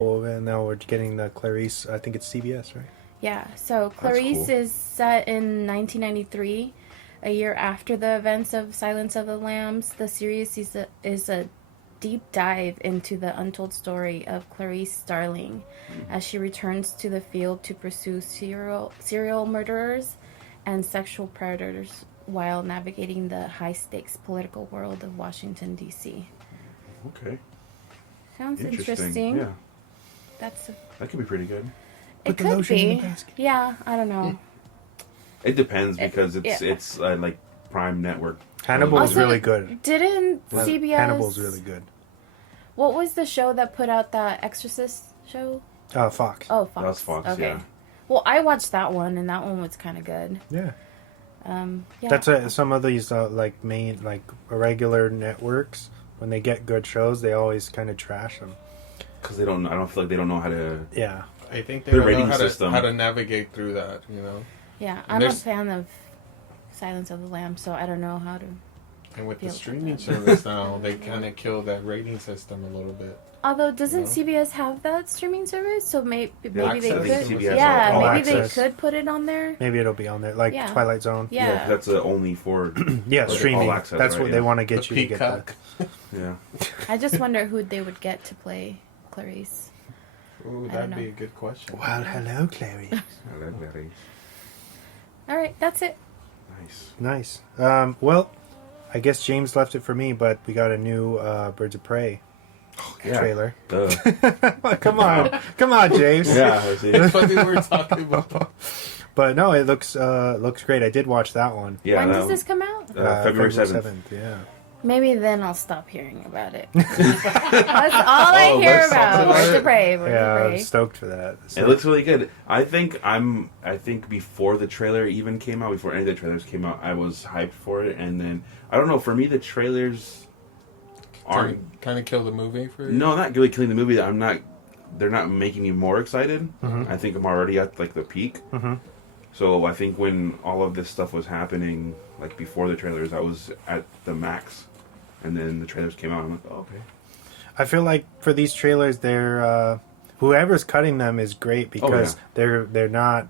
And now we're getting the Clarice. I think it's CBS, right? Yeah, so Clarice cool. is set in 1993, a year after the events of Silence of the Lambs. The series is a deep dive into the untold story of Clarice Starling as she returns to the field to pursue serial murderers and sexual predators while navigating the high-stakes political world of Washington, D.C. Okay. Sounds interesting. Yeah. That's That could be pretty good. It Put the could lotion in be. the basket. Yeah, I don't know. It depends because yeah. it's like Prime Network. Hannibal is Also, really good. Didn't CBS... Hannibal's really good. What was the show that put out that Exorcist show? Fox. Oh, Fox. That was Fox, Okay. yeah. Well, I watched that one, and that one was kind of good. Yeah. Yeah. That's some of these like main like regular networks. When they get good shows, they always kind of trash them. Because they don't. I don't feel like they don't know how to. Yeah. I think they The don't know rating system. how to navigate through that, you know. Yeah, I'm a fan of Silence of the Lambs, so I don't know how to... And with the Feels like streaming that. service now, they kind of kill that rating system a little bit. Although, doesn't No. CBS have that streaming service? So maybe they Access. could... CBS Yeah, All maybe Access. they could put it on there. Maybe it'll be on there, like Yeah. Twilight Zone. Yeah. That's only for. Yeah, Like streaming. all access, That's right, what yeah. they want to The get you to get that. Peacock. Yeah. I just wonder who they would get to play Clarice. Ooh, I that'd don't be know. a good question. Well, hello, Clary. I like that. All right, that's it. Nice. Nice. Well, I guess James left it for me, but we got a new Birds of Prey Yeah. trailer. Duh. Come on, James. Yeah. I see. It's what we were talking about. But no, it looks great. I did watch that one. Yeah. when that does one- this come out? February 7th. Yeah. Maybe then I'll stop hearing about it. That's all I hear let's talk about. about Birds it. of Prey. Birds Yeah, of I'm Prey. stoked for that. So, It looks really good. I think before the trailer even came out, before any of the trailers came out, I was hyped for it. And then I don't know. For me, the trailers aren't. Kind of kill the movie for you? No, not really killing the movie. They're not making me more excited. I think I'm already at like the peak. So I think when all of this stuff was happening, like before the trailers, I was at the max. And then the trailers came out. And I'm like, oh, okay. I feel like for these trailers, they're whoever's cutting them is great because they're not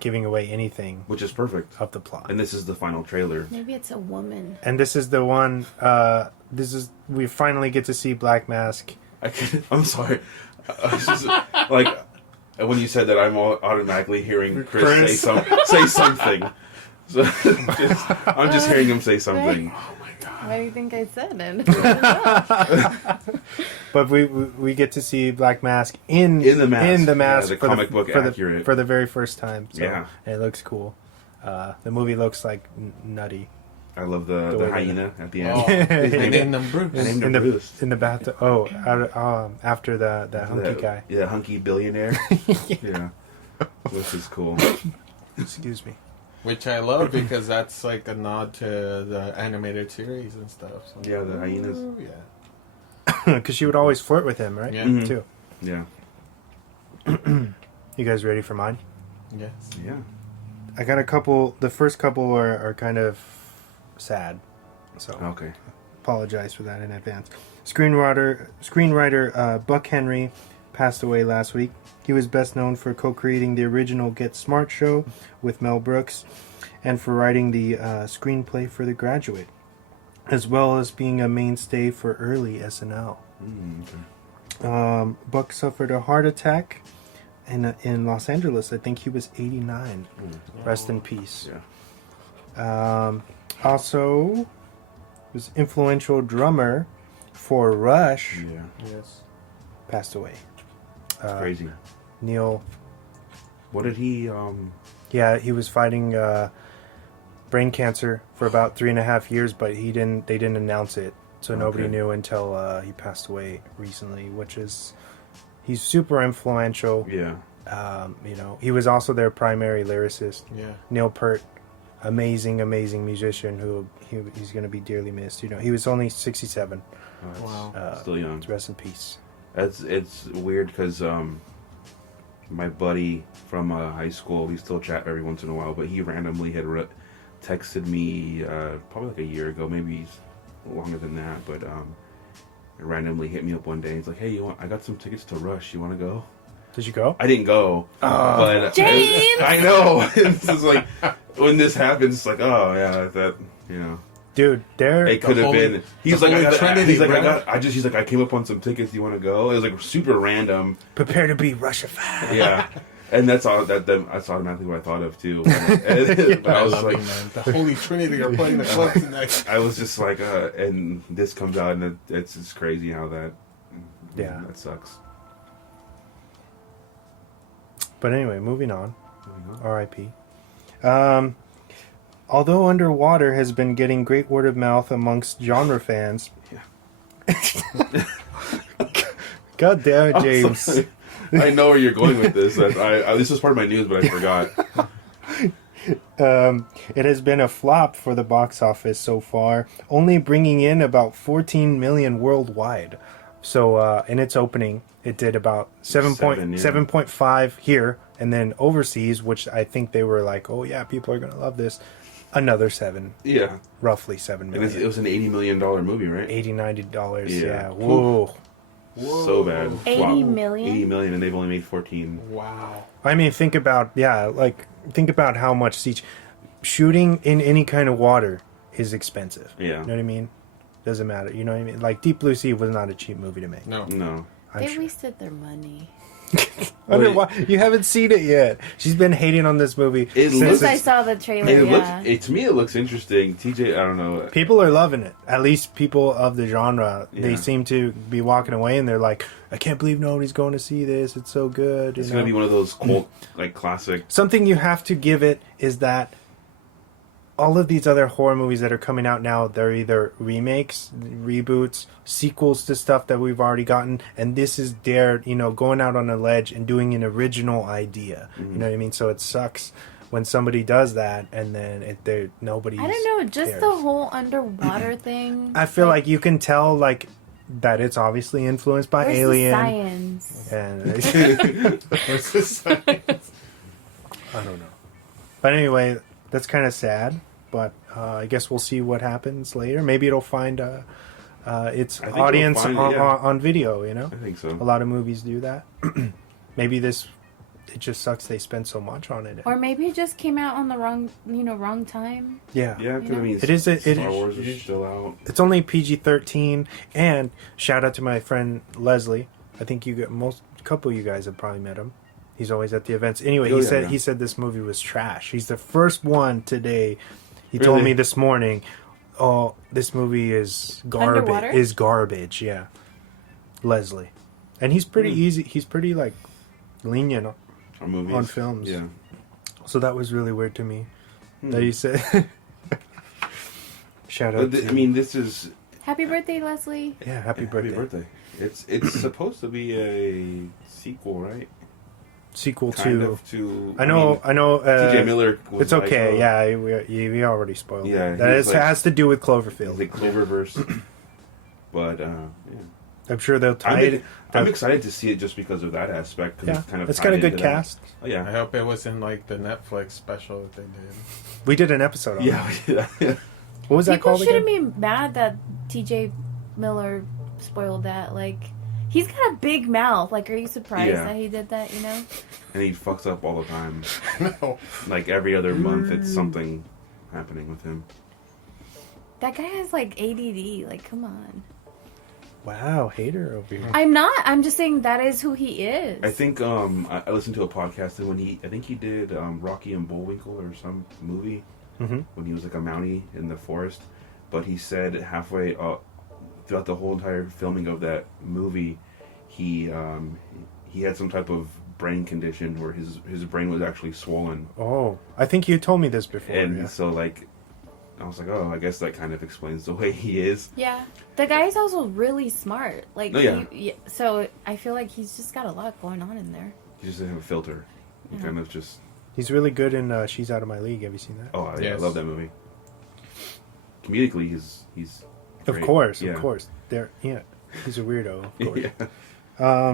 giving away anything Which is perfect. of the plot. And this is the final trailer. Maybe it's a woman. And this is the one. We finally get to see Black Mask. I'm sorry. I was just, like when you said that, I'm automatically hearing Chris. say something. So I'm just hearing him say something. What do you think I said? But we get to see Black Mask in the mask. for Yeah, the comic book accurate. for the very first time. So, Yeah. and it looks cool. The movie looks like nutty. I love The way the they- hyena at the end. Oh, they named them Bruce. named in him the Bruce. in the bathtub. After the hunky guy. Yeah, hunky billionaire. Yeah. Which is cool. Excuse me. Which I love because that's like a nod to the animated series and stuff. So. Yeah, the hyenas. Ooh, yeah. Because she would always flirt with him, right? Yeah. Mhm. Too. Yeah. You guys ready for mine? Yes. Yeah. I got a couple. The first couple are kind of sad, so Okay. apologize for that in advance. Screenwriter Buck Henry passed away last week. He was best known for co-creating the original Get Smart show with Mel Brooks and for writing the screenplay for The Graduate, as well as being a mainstay for early SNL. Okay. Buck suffered a heart attack in Los Angeles. I think he was 89. Rest in peace. Yeah. Also, was influential drummer for Rush, Yeah. Yes. passed away. Crazy. Neil. What did he? Yeah, he was fighting brain cancer for about 3.5 years, but they didn't announce it, so nobody Okay. knew until he passed away recently. He's super influential. Yeah. He was also their primary lyricist. Yeah. Neil Peart, amazing musician who he's going to be dearly missed. He was only 67. That's Wow. Still young. Rest in peace. It's weird because my buddy from high school, we still chat every once in a while, but he randomly had texted me probably like a year ago, maybe longer than that, but randomly hit me up one day. He's like, "Hey, I got some tickets to Rush. You want to go?" Did you go? I didn't go, but James! I know. It's just like when this happens, it's like, oh yeah, that Dude, it could have been. He's like, Trinity, he's like, I came up on some tickets. Do you want to go? It was like super random. Prepare to be Russified. Yeah. And that's automatically what I thought of too. But I was like, man. The Holy Trinity are playing the club tonight. I was just like, and this comes out, and it's just crazy how that that sucks. But anyway, moving on. R.I.P. Although Underwater has been getting great word of mouth amongst genre fans. Yeah. God damn it, James. I know where you're going with this. This was part of my news, but I forgot. It has been a flop for the box office so far, only bringing in about 14 million worldwide. So in its opening, it did about 7.5 here, and then overseas, which I think they were like, oh yeah, people are going to love this, another 7. Yeah. Roughly 7 million. It was an $80 million movie, right? $80-90. Yeah. Yeah. Whoa. So bad. 80 million? 80 million, and they've only made 14. Wow. I mean, think about how much shooting in any kind of water is expensive. Yeah. You know what I mean? Doesn't matter. You know what I mean? Like Deep Blue Sea was not a cheap movie to make. No. They wasted their money. You haven't seen it yet. She's been hating on this movie Since I saw the trailer, To me, it looks interesting. TJ, I don't know. People are loving it. At least people of the genre. Yeah. They seem to be walking away and they're like, I can't believe nobody's going to see this. It's so good. It's going to be one of those cult, like classic. Something you have to give it is that all of these other horror movies that are coming out now, they're either remakes, reboots, sequels to stuff that we've already gotten, and this is going out on a ledge and doing an original idea. Mm-hmm. You know what I mean? So it sucks when somebody does that and then nobody. I don't know, just cares. the whole underwater thing. I feel like you can tell that it's obviously influenced by Alien. The science? And Where's the science? I don't know. But anyway, that's kind of sad. But I guess we'll see what happens later. Maybe it'll find its audience on video, you know? I think so. A lot of movies do that. Maybe it just sucks they spend so much on it. Or maybe it just came out on the wrong time. Yeah. Yeah, because I mean, Star Wars is still out. It's only PG-13, and shout out to my friend Leslie. I think a couple of you guys have probably met him. He's always at the events. Anyway, he said this movie was trash. He's the first one today. He told me this morning, "Oh, this movie is garbage." Underwater? Is garbage, yeah. Leslie, and he's pretty easy. He's pretty lenient On movies. on films. Yeah. So that was really weird to me that he said. Shout out! This is Happy birthday, Leslie. Yeah, happy birthday. It's supposed to be a sequel, right? Sequel to. I know. TJ Miller was it's okay. We already spoiled. Yeah, it. That has to do with Cloverfield. The Cloververse. But I'm sure they'll tie it. I'm excited to see it just because of that aspect. Yeah, it's got a good cast. Oh, yeah. I hope it was in the Netflix special that they did. We did an episode on it. Yeah. What was that called again? People shouldn't be mad that TJ Miller spoiled that. He's got a big mouth. Are you surprised that he did that, you know? And he fucks up all the time. No. Every other month, it's something happening with him. That guy has, ADD. Come on. Wow, hater over here. I'm not. I'm just saying that is who he is. I think I listened to a podcast, and I think he did Rocky and Bullwinkle or some movie when he was a Mountie in the forest. But he said halfway throughout the whole entire filming of that movie, he had some type of brain condition where his brain was actually swollen. Oh, I think you told me this before. And so I was like, oh, I guess that kind of explains the way he is. Yeah. The guy's also really smart. So I feel like he's just got a lot going on in there. He just doesn't have a filter. He kind of just... He's really good in She's Out of My League. Have you seen that? Oh, yeah, yes. I love that movie. Comedically, he's great. Of course. He's a weirdo, of course. Yeah.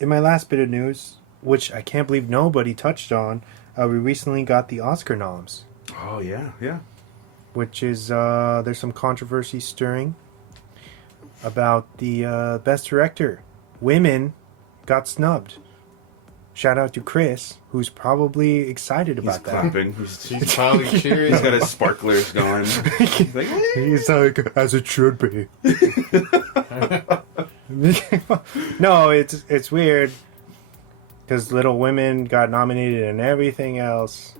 In my last bit of news, which I can't believe nobody touched on, we recently got the Oscar noms. Oh, yeah. Which is, there's some controversy stirring. about the best director. Women got snubbed. Shout out to Chris, who's probably excited He's about that. clapping. She's probably cheering. He's got his sparklers going. He's like, He's like, as it should be. No, it's weird because Little Women got nominated and everything else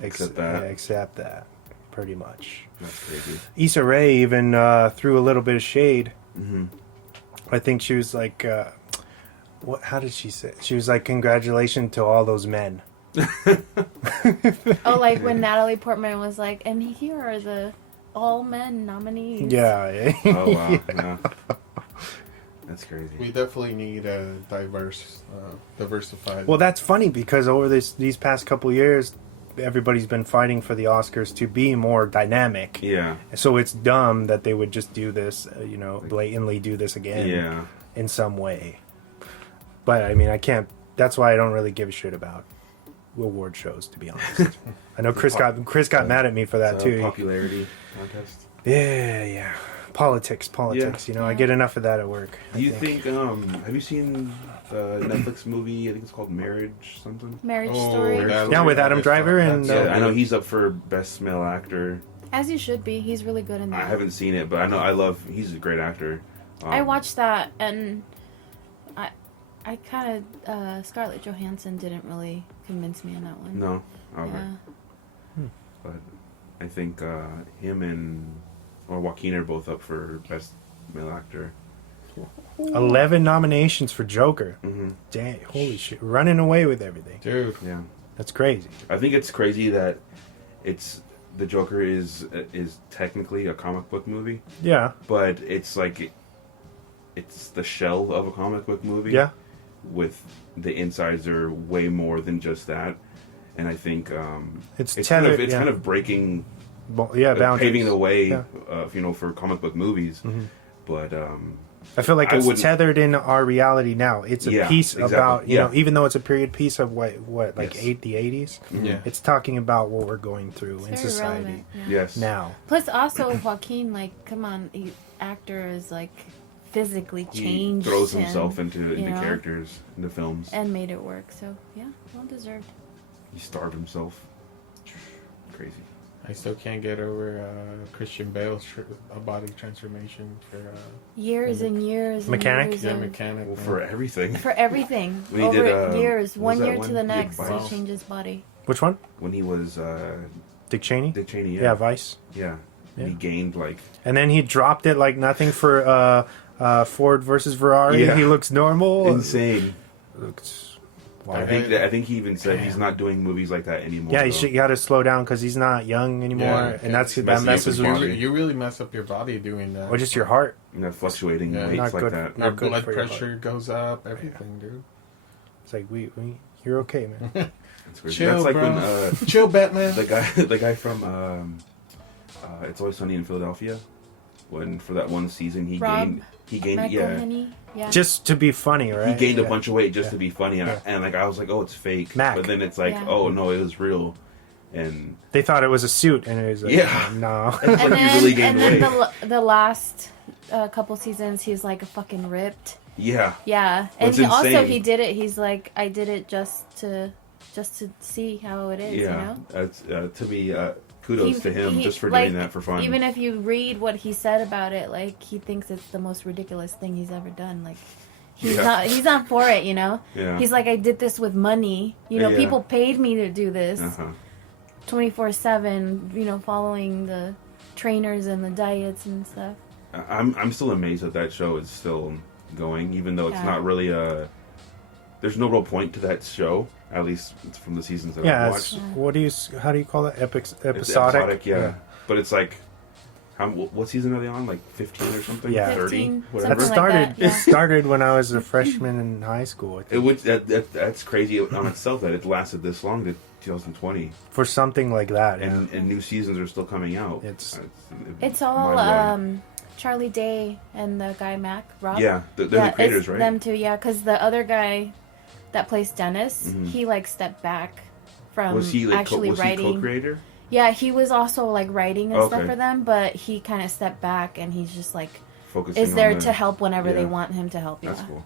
Except that. except that, pretty much. that's crazy. Issa Rae even threw a little bit of shade. Mm-hmm. I think she was like, what? How did she say? She was like, "Congratulations to all those men." Oh, like when Natalie Portman was like, and here are the all men nominees. Yeah. Oh wow, yeah. That's crazy. We definitely need a diversified. Well, that's funny because over these past couple years, everybody's been fighting for the Oscars to be more dynamic. Yeah, So it's dumb that they would just do this, blatantly do this again yeah. in some way. But I mean, I can't. That's why I don't really give a shit about award shows, to be honest. I know Chris got mad at me for that It's a too. popularity contest. Yeah. Politics. Yeah. I get enough of that at work. Do you think? Have you seen the Netflix movie? I think it's called Marriage something. Marriage Oh, Story. that Yeah, was- with Adam Driver and, Yeah, I know he's up for best male actor. As you should be. He's really good in that. I haven't seen it, but I know he's a great actor. I watched that, and I kind of Scarlett Johansson didn't really convince me on that one. No, okay. Yeah. But I think him or Joaquin are both up for best male actor. 11 nominations for Joker. Mm-hmm. Dang, holy shit, running away with everything. Dude. Yeah, That's crazy. I think it's crazy that the Joker is technically a comic book movie, Yeah. but it's like it's the shell of a comic book movie. Yeah. With the insides are way more than just that, and I think It's kind tethered, of yeah. breaking, Boundaries. paving the way, Yeah. for comic book movies. Mhm. But I feel like I it's wouldn't- tethered in our reality now. It's a Yeah, piece exactly. about, Yeah. even though it's a period piece of what like Yes. the 80s, Yeah. it's talking about what we're going through It's in very society relevant. Yeah. yes, now. Plus, also Joaquin, like, come on, actor is like physically he changed. throws him, himself into you know, characters, into films. and made it work. So yeah, well deserved. He starved himself. Crazy. I still can't get over Christian Bale's body transformation for Years and years. And Mechanic? years yeah, and- mechanic. Well, for everything. For everything. When he Over did, years, what was one that year one? to the He did next, Vice. he changed his body. Which one? When he was Dick Cheney? Dick Cheney. Yeah, Vice. Yeah. Yeah. He gained like And then he dropped it like nothing for Ford versus Ferrari. Yeah. He looks normal. insane. Looks, I think he even said he's not doing movies like that anymore. yeah, though. you got to slow down because he's not young anymore, Yeah, and that's it's that messing up messes his with body. You really mess up your body doing that. or just your heart. Fluctuating Yeah. weights Not like good. that. Your Not good blood for your pressure goes up, everything, dude. It's like you're okay, man. That's crazy. Chill, That's like bro. when Chill, Batman. the guy from It's Always Sunny in Philadelphia. When for that one season he Rob gained McElhenney, yeah. Just to be funny, right? he gained a Yeah. bunch of weight just to be funny, and, Yeah. and like I was like, oh, it's fake. Mac. But then it's like, Yeah. oh no, it was real, and They thought it was a suit, and it was like, Yeah. no. it's and like then, he really gained and weight. then the last couple seasons, he's like fucking ripped. Yeah, Yeah, and That's he also insane. he did it. He's like, I did it just to see how it is. yeah. You know? That's to me, kudos to him just for like, doing that for fun. Even if you read what he said about it, like he thinks it's the most ridiculous thing he's ever done. Like he's Yeah. he's not for it. You know? Yeah. He's like, I did this with money. You know, Yeah. people paid me to do this Uh-huh. 24/7. You know, following the trainers and the diets and stuff. I'm still amazed that show is still going, even though it's Yeah. not really there's no real point to that show. At least it's from the seasons that Yeah, I've it's, watched. how do you call that? It's Episodic? yeah. But it's like, what season are they on? Like 15 or something? Yeah. 30? 15, Whatever. That something like started. that, yeah. It started when I was a freshman in high school. I It think. would that's crazy on itself that it lasted this long to 2020, For something like that. Yeah. and new seasons are still coming out. It's all mind-blowing. Charlie Day and the guy Mac Rob. Yeah, they're the creators, it's right? Them too, yeah. Because the other guy that plays Dennis, Mhm. he like stepped back from Was he like actually was he writing. co-creator? Yeah, he was also like writing and stuff Okay. for them, but he kind of stepped back and he's just like focusing is there on to help whenever they yeah. want him to help. That's Yeah. cool.